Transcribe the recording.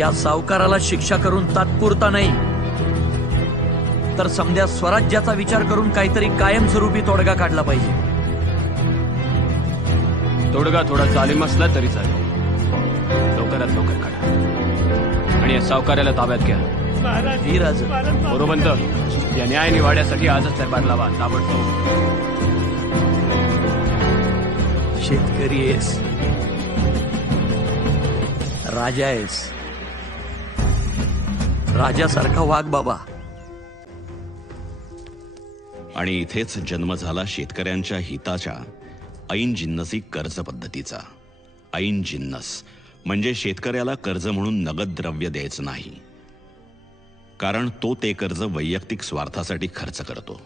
या सावकाराला शिक्षा करून तात्पुरता नाही तर समध्या स्वराज्याचा विचार करून काहीतरी कायमस्वरूपी तोडगा काढला पाहिजे. तोडगा थोडा जालिम असला तरी चालेल. लवकरात लवकर काढा आणि या सावकाराला ताब्यात घ्या. वीराज बरोबंत या न्याय निवाड्यासाठी आजच दरबार लावा. ताबडतोब. शेतकरी आहेस, राजा आहेस, राजासारखा वाघ बाबा. आणि इथेच जन्म झाला शेतकऱ्यांच्या हिताच्या ऐन जिन्नसी कर्ज पद्धतीचा. ऐन जिन्नस म्हणजे शेतकऱ्याला कर्ज म्हणून नगद द्रव्य द्यायचं नाही, कारण तो ते कर्ज वैयक्तिक स्वार्थासाठी खर्च करतो.